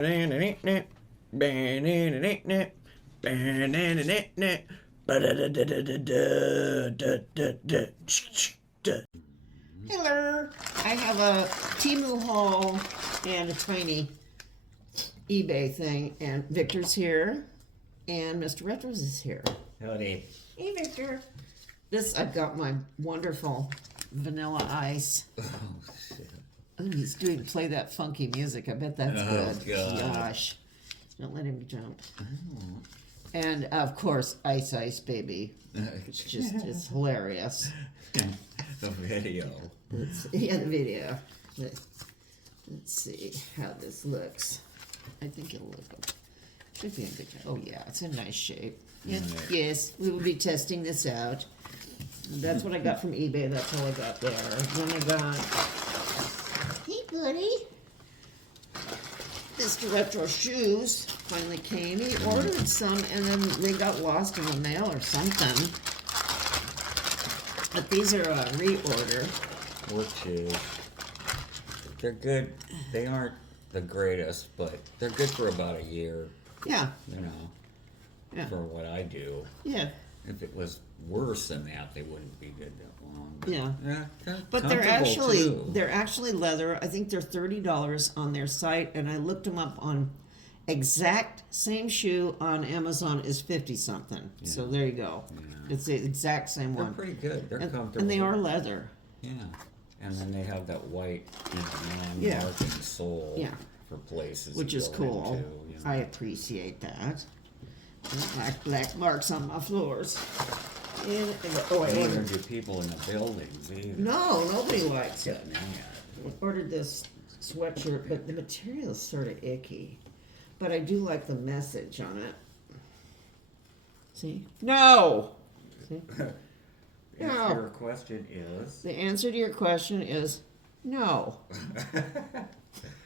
Hello, I have a Temu haul and a tiny eBay thing, and Victor's here, and Mr. Retros is here. Howdy. Hey, Victor. This, I've got my wonderful vanilla ice. Oh, shit. Oh, he's doing play that funky music. I bet that's good. Gosh. Don't let him jump. Oh. And, of course, Ice Baby. It's just, it's hilarious. The video. The video. Let's see how this looks. I think it'll look good. Should be in good shape. Oh, yeah, it's in nice shape. Yeah. Right. Yes, we will be testing this out. That's what I got from eBay. That's all I got there. Then I got... Hey, buddy. Mr. Retro shoes finally came. He ordered some, and then they got lost in the mail or something. But these are a reorder. Which is... They're good. They aren't the greatest, but they're good for about a year. Yeah. You know. Yeah. For what I do. Yeah. If it was worse than that, they wouldn't be good that long. But yeah. But they're actually leather. I think they're $30 on their site, and I looked them up on exact same shoe on Amazon is 50 something. Yeah. So there you go. Yeah. It's the exact same one. They're pretty good. They're comfortable. And they are leather. Yeah. And then they have that white, marking sole for places. Which is cool. Into, I appreciate that. Black marks on my floors. And neither do people in the buildings either. No, nobody likes it. I ordered this sweatshirt, but the material is sort of icky. But I do like the message on it. See? No! See? The answer to your question is? The answer to your question is no.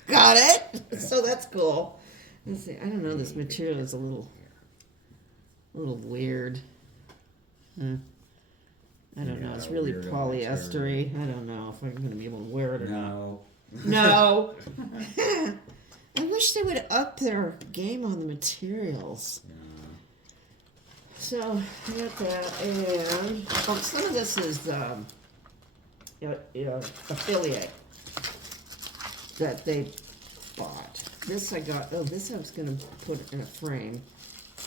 Got it? So that's cool. Let's see. I don't know. This material is a little weird. I don't know. It's really polyestery. I don't know if I'm going to be able to wear it or not. No. I wish they would up their game on the materials. So, I got that, and some of this is affiliate that they bought. This I got, this I was going to put in a frame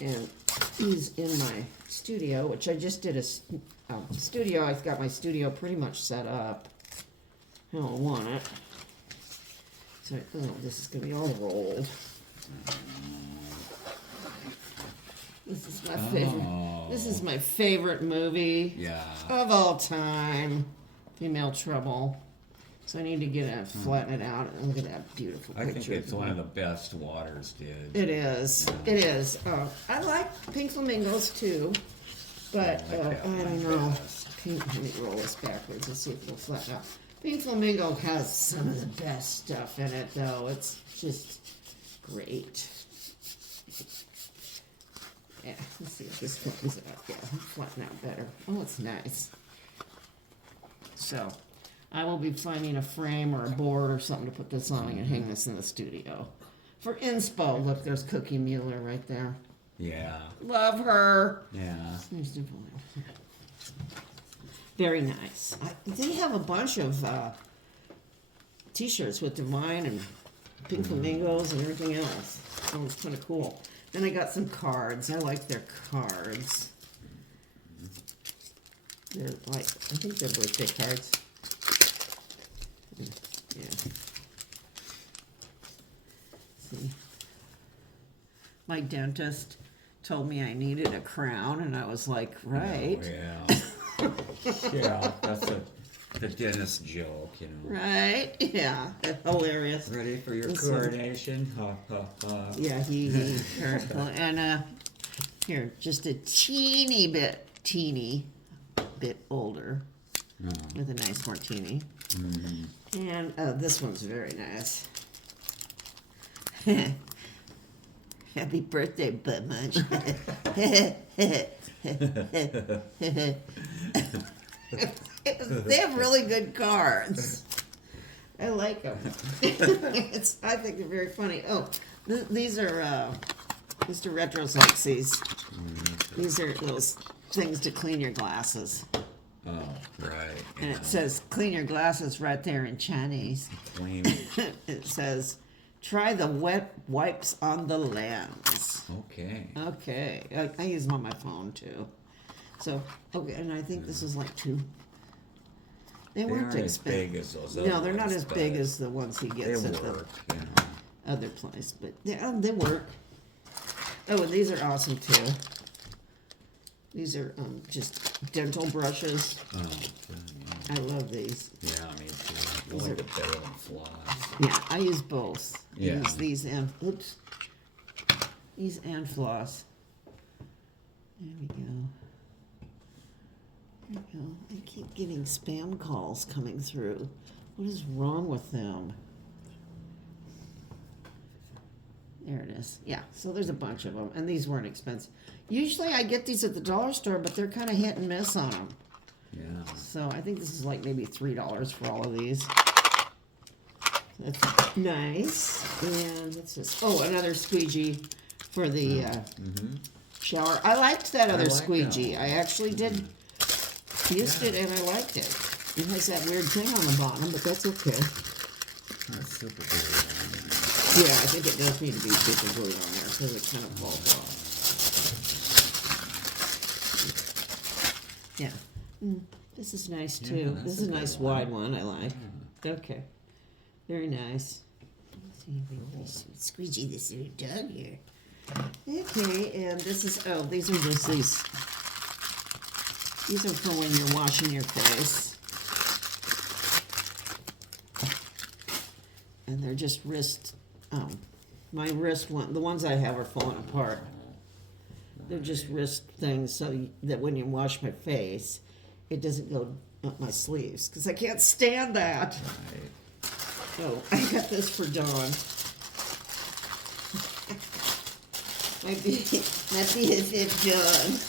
and use in my studio, which I just did a studio. I've got my studio pretty much set up. I don't want it. So, this is going to be all rolled. This is my favorite. This is my favorite movie of all time. Female Trouble. So I need to get it, flatten it out, and look at that beautiful picture. I think it's one of the best Waters did. It is. Yeah. It is. I like Pink Flamingos too, but I don't know. Let me roll this backwards and see if it'll flatten out. Pink Flamingo has some of the best stuff in it, though. It's just great. Yeah, let's see if this flattens out. Yeah, flatten out better. Oh, it's nice. So, I will be finding a frame or a board or something to put this on and hang this in the studio. For inspo, look, there's Cookie Mueller right there. Yeah. Love her. Yeah. Very nice. They have a bunch of t-shirts with Divine and Pink Flamingos and everything else. So it's kind of cool. Then I got some cards. I like their cards. They're like, I think they're birthday cards. Yeah. See. My dentist told me I needed a crown, and I was like, right. Oh, yeah. Yeah, that's the dentist joke, you know. Right? Yeah. Hilarious. Ready for your coronation? Ha, ha, ha. Yeah, he and here, just a teeny bit older, with a nice martini. Mm-hmm. And this one's very nice. Happy birthday, Butt Munch. They have really good cards. I like them. I think they're very funny. Oh, These are Mr. Retro likes these. These are those things to clean your glasses. Oh, right. And Yeah. it says, clean your glasses right there in Chinese. Clean. It says, try the wet wipes on the lens. Okay. Okay. I use them on my phone too. So, okay, and I think this is like two. They weren't aren't as expensive. big as those other No, they're not ones, as but big as the ones he They gets at the work, you know. other place, but they work. Oh, and these are awesome too. These are just dental brushes. Oh, good, I love these. yeah. Yeah, me too. I These like are- it better than floss. Yeah, I use both. I Yeah. use these and these and floss. There we go. There we go. I keep getting spam calls coming through. What is wrong with them? There it is. Yeah, so there's a bunch of them, and these weren't expensive. Usually I get these at the dollar store, but they're kind of hit and miss on them. Yeah. So I think this is like maybe $3 for all of these. That's nice. And what's this? Oh, another squeegee for the shower. I liked that other like that squeegee. one. I actually did used it and I liked it. It has that weird thing on the bottom, but that's okay. That's super good. Yeah, I think it does need to be super glued on there because it kind of falls off. Yeah. This is nice Yeah, too. that's This a is a good nice one. wide one. I like. Okay. Very nice. Let's see if we can squeegee this little dog here. Okay, and this is, oh, these are just these. These are for when you're washing your face. And they're just wrist, my wrist one, the ones I have are falling apart. They're just wrist things so that when you wash my face, it doesn't go up my sleeves, because I can't stand that. Right. Oh, I got this for Dawn. my BFF Dawn.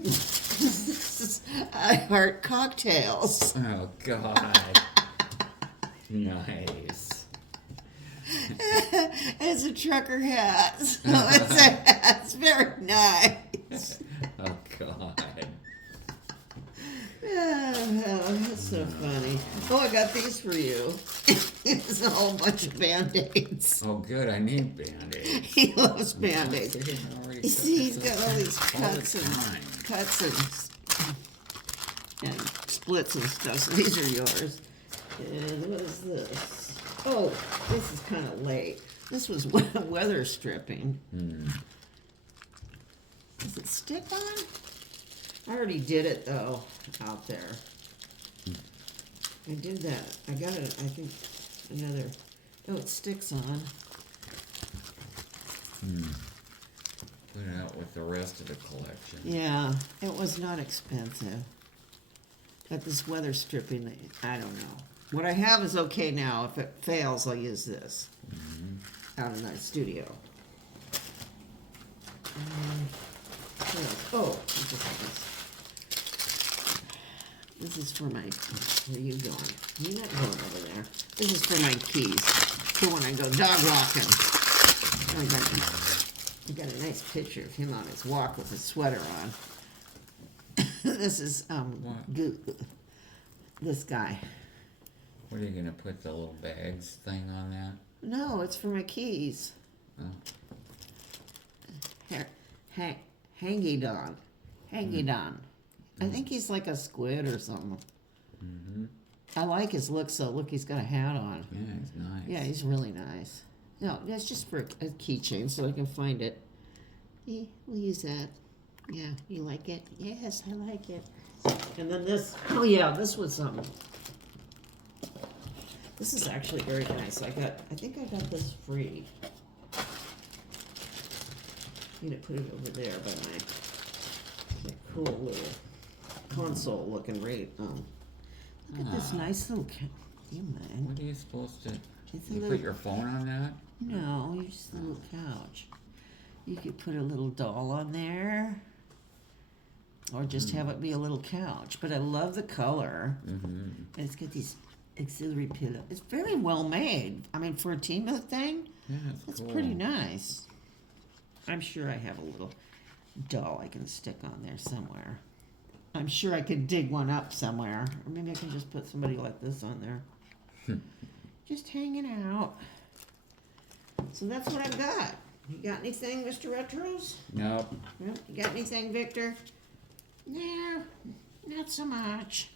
This is I Heart Cocktails. Oh, God. Nice. It's a trucker hat, so it's very nice. Oh, God. Oh, that's so funny. Oh, I got these for you. It's a whole bunch of Band-Aids. Oh, good. I need Band-Aids. He loves Band-Aids. They didn't already You see, he's cut got all these all the cuts time. and splits and stuff. So these are yours. And what is this? Oh, this is kind of late. This was weather stripping. Does it stick on? I already did it though, out there. I did that. I got it, I think, another, oh, it sticks on. Put it out with the rest of the collection. Yeah, it was not expensive. But this weather stripping, I don't know. What I have is okay now. If it fails, I'll use this out in the studio. Oh, this is for my, where are you going? You're not going over there. This is for my keys, for when I go dog walking. I got a nice picture of him on his walk with his sweater on. This is, this guy. What are you going to put the little bags thing on that? No, it's for my keys. Oh. Hangidon. Hangidon. I think he's like a squid or something. I like his look, so look, he's got a hat on. Yeah, it's nice. Yeah, he's really nice. No, that's just for a keychain so I can find it. Yeah, we'll use that. Yeah, you like it? Yes, I like it. And then this, oh yeah, this was this is actually very nice. I think I got this free. Need to put it over there by my cool little console looking look at this nice little you mind? What are you supposed to... It's a You little, put your phone on that? no, it's just a little couch. You could put a little doll on there. Or just have it be a little couch. But I love the color. And it's got these auxiliary pillows. It's very well made. I mean, for a Temu thing, Yeah, That's cool. pretty nice. I'm sure I have a little doll I can stick on there somewhere. I'm sure I could dig one up somewhere. Or maybe I can just put somebody like this on there. Just hanging out. So that's what I've got. You got anything, Mr. Retros? Nope. Nope. You got anything, Victor? No, not so much.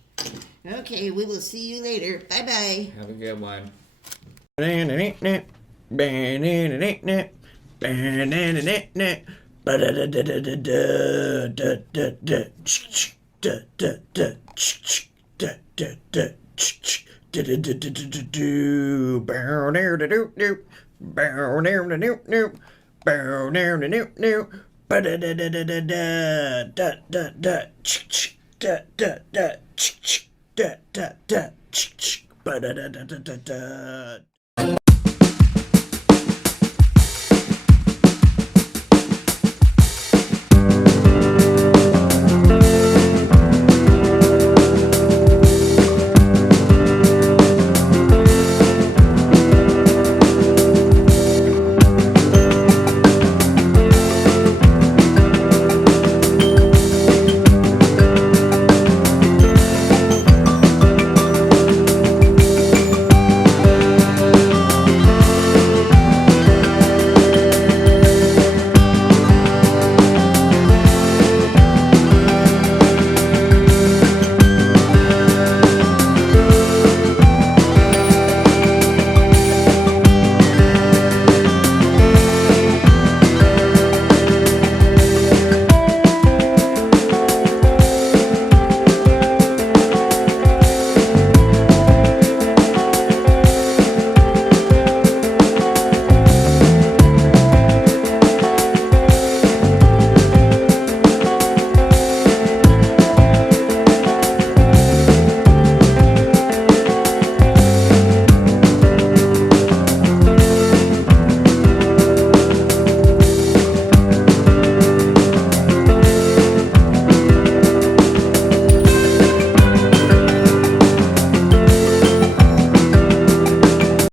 Okay, we will see you later. Bye-bye. Have a good one.